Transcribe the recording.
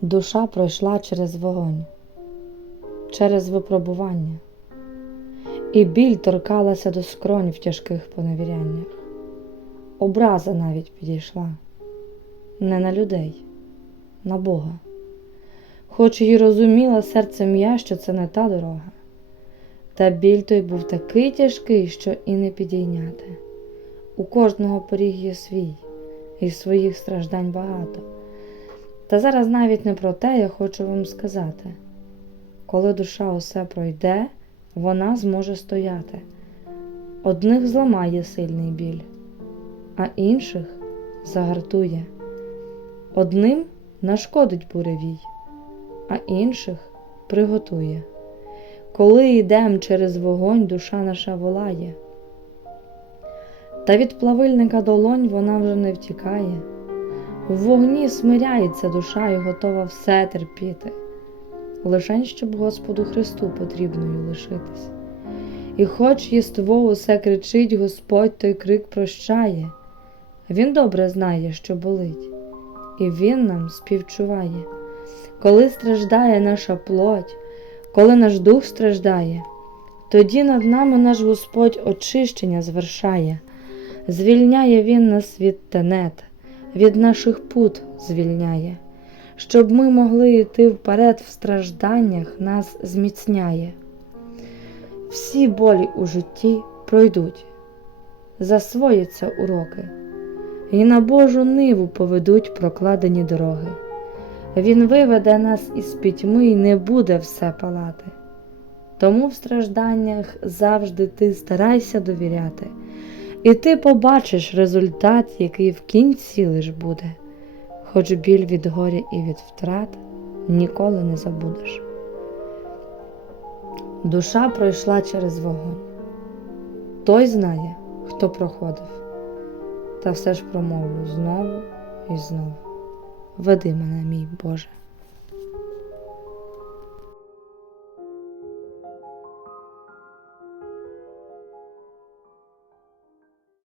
Душа пройшла через вогонь, через випробування, і біль торкалася до скронь в тяжких поневіряннях. Образа навіть підійшла не на людей, на Бога. Хоч і розуміла серцем я, що це не та дорога. Та біль той був такий тяжкий, що і не підійняти. У кожного поріг є свій, і своїх страждань багато. Та зараз навіть не про те я хочу вам сказати. Коли душа усе пройде, вона зможе стояти. Одних зламає сильний біль, а інших загартує. Одним нашкодить буревій, а інших приготує. Коли йдем через вогонь, душа наша волає. Та від плавильника долонь вона вже не втікає. В вогні смиряється душа і готова все терпіти, лишень щоб Господу Христу потрібною лишитись. І хоч єство усе кричить, Господь той крик прощає, Він добре знає, що болить, і Він нам співчуває. Коли страждає наша плоть, коли наш дух страждає, тоді над нами наш Господь очищення звершає, звільняє Він нас від тенет, від наших пут звільняє, щоб ми могли йти вперед в стражданнях, нас зміцняє. Всі болі у житті пройдуть, засвояться уроки, і на Божу ниву поведуть прокладені дороги. Він виведе нас із пітьми і не буде все палати. Тому в стражданнях завжди ти старайся довіряти, і ти побачиш результат, який в кінці лиш буде, хоч біль від горя і від втрат ніколи не забудеш. Душа пройшла через вогонь. Той знає, хто проходив, та все ж промовлю знову і знову. Веди мене, мій Боже.